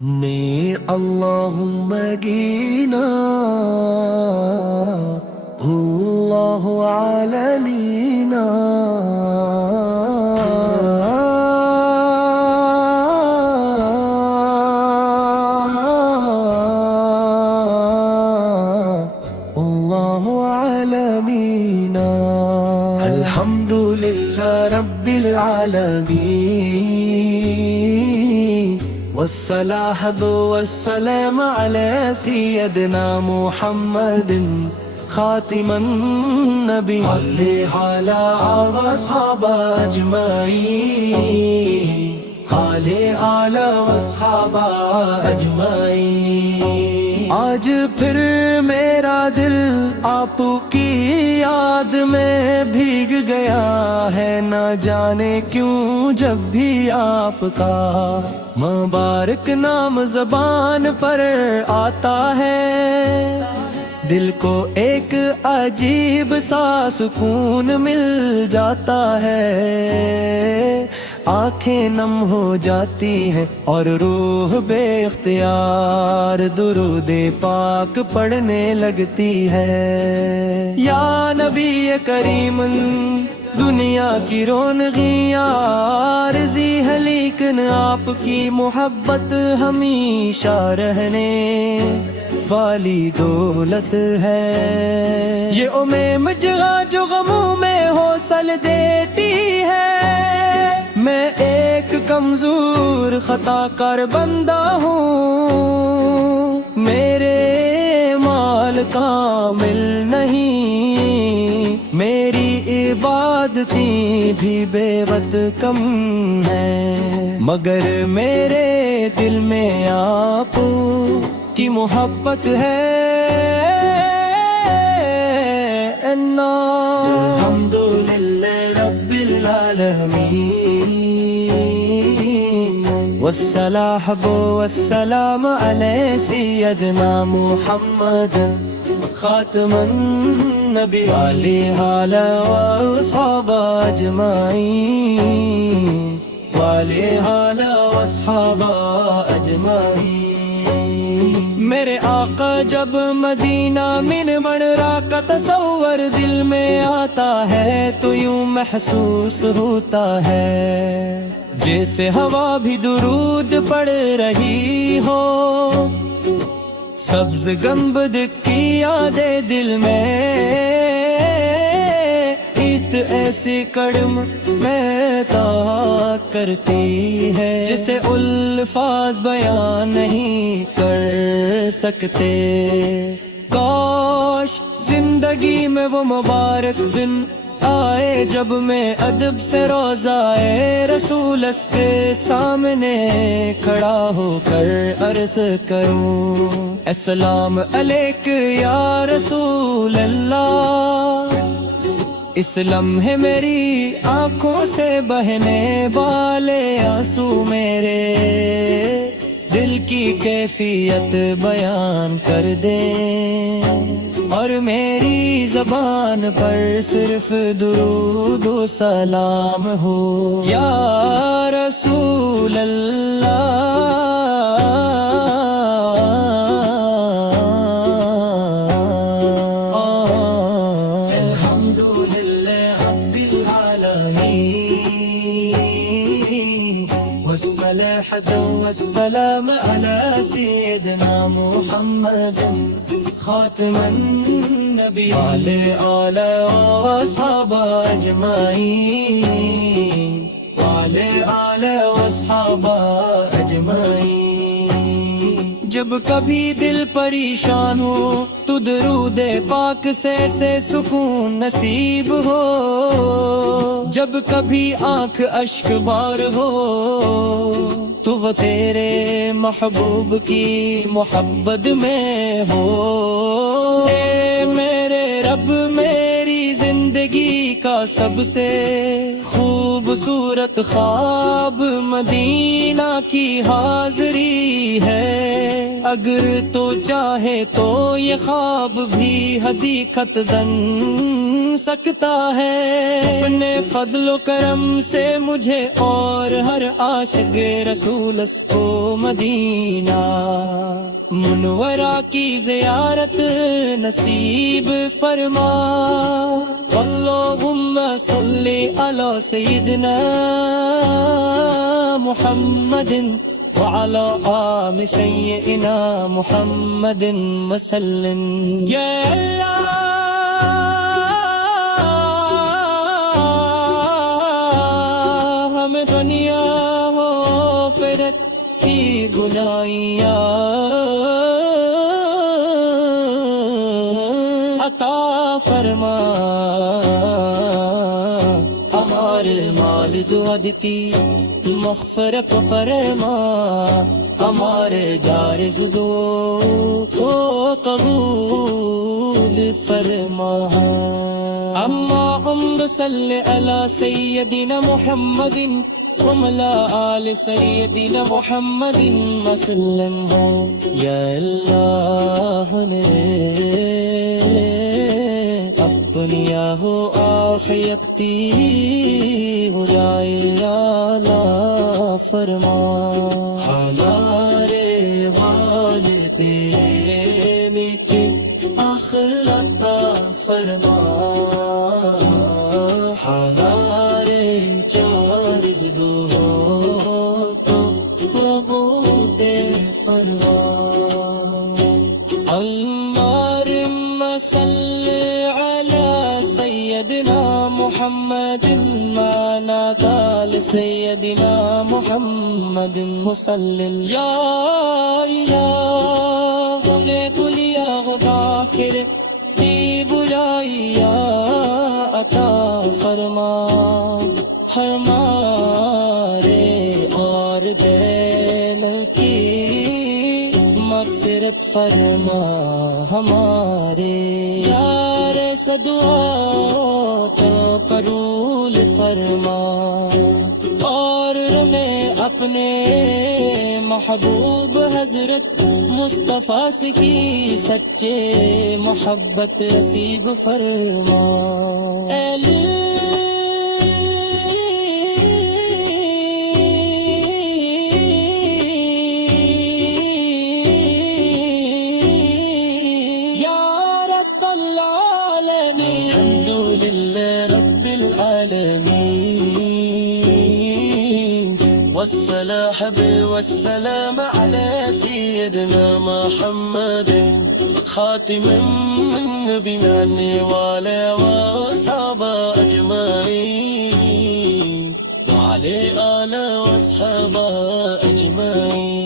اللهم جينا الله علينا الله علينا. الحمد لله رب العالمين والصلاة والسلام على سيدنا محمد خاتم النبي على أصحابه أجمعين على أصحابه أجمعين. آج پھر میرا دل آپ کی یاد میں بھیگ گیا ہے، نہ جانے کیوں جب بھی آپ کا مبارک نام زبان پر آتا ہے، دل کو ایک عجیب سا سکون مل جاتا ہے، آنکھیں نم ہو جاتی ہیں اور روح بے اختیار درود پاک پڑھنے لگتی ہے. یا نبی کریم دنیا کی رونقیاں عارضی ہے، لیکن آپ کی محبت ہمیشہ رہنے والی دولت ہے. یہ جگہ جو غموں میں حوصل دیتی ہے، میں ایک کمزور خطا کار بندہ ہوں، میرے مال کامل نہیں، میری عبادتیں بھی بے بد کم ہیں، مگر میرے دل میں آپ کی محبت ہے. الحمدللہ رب العالمین والصلاة والسلام علی سیدنا محمد خاتم النبی علی واصحابہ اجمعین وعلی واصحابہ اجمعین. میرے آقا جب مدینہ منورہ کا تصور دل میں آتا ہے تو یوں محسوس ہوتا ہے جیسے ہوا بھی درود پڑھ رہی ہو، سبز گنبد کی یادیں دل میں ایسی کڑم میں کرتی ہے جسے الفاظ بیان نہیں کر سکتے. کاش زندگی میں وہ مبارک دن آئے جب میں ادب سے روضائے رسول کے سامنے کھڑا ہو کر عرض کروں، السلام علیک یا رسول اللہ. اس لمحے میری آنکھوں سے بہنے والے آنسو میرے دل کی کیفیت بیان کر دیں، اور میری زبان پر صرف درود و سلام ہو. یا رسول اللہ والسلام على سيدنا محمد خاتم النبي وعلى واصحابه اجمعين وعلى واصحابه اجمعين. جب کبھی دل پریشان ہو تو درود پاک سے سکون نصیب ہو، جب کبھی آنکھ اشک بار ہو تو وہ تیرے محبوب کی محبت میں ہو. اے میرے رب میری زندگی کا سب سے خوبصورت خواب مدینہ کی حاضری ہے، اگر تو چاہے تو یہ خواب بھی حقیقت بن سکتا ہے، اپنے فضل و کرم سے مجھے اور ہر عاشق رسول کو مدینہ منورہ کی زیارت نصیب فرما۔ اللہم صلی علی سیدنا محمد وعلى آل سيدنا محمد وسلم۔ یا اللہ ہمیں دنیا و آخرت کی گناہیاں عطا فرما، ہمارے مال دعا دیتی مغفرت فرما، ہمارے جائز دعا کو قبول فرما۔ اللہم صلی علی سیدنا محمد وعلی آل سیدنا محمد وسلم۔ یا اللہ ہمیں دنیا ہو آخرت کی اعلیٰ فرما، ہمارے والدین کی آخرت فرما، ہمارے جائز دعا کو قبول فرما۔ اللہم صلی سیدنا محمد وعلى آل سیدنا محمد وسلم۔ یا الہ کل یا غافر کی بلائیا عطا فرما، ہمارے اور دین کی مغفرت فرما، ہمارے یار دعا کو قبول فرما، اور ہمیں اپنے محبوب حضرت مصطفیٰ سے کی سچے محبت نصیب فرما۔ والصلاة والسلام على سيدنا محمد خاتم النبيين وعلى وصحبه أجمعين وعلى آله وصحبه أجمعين۔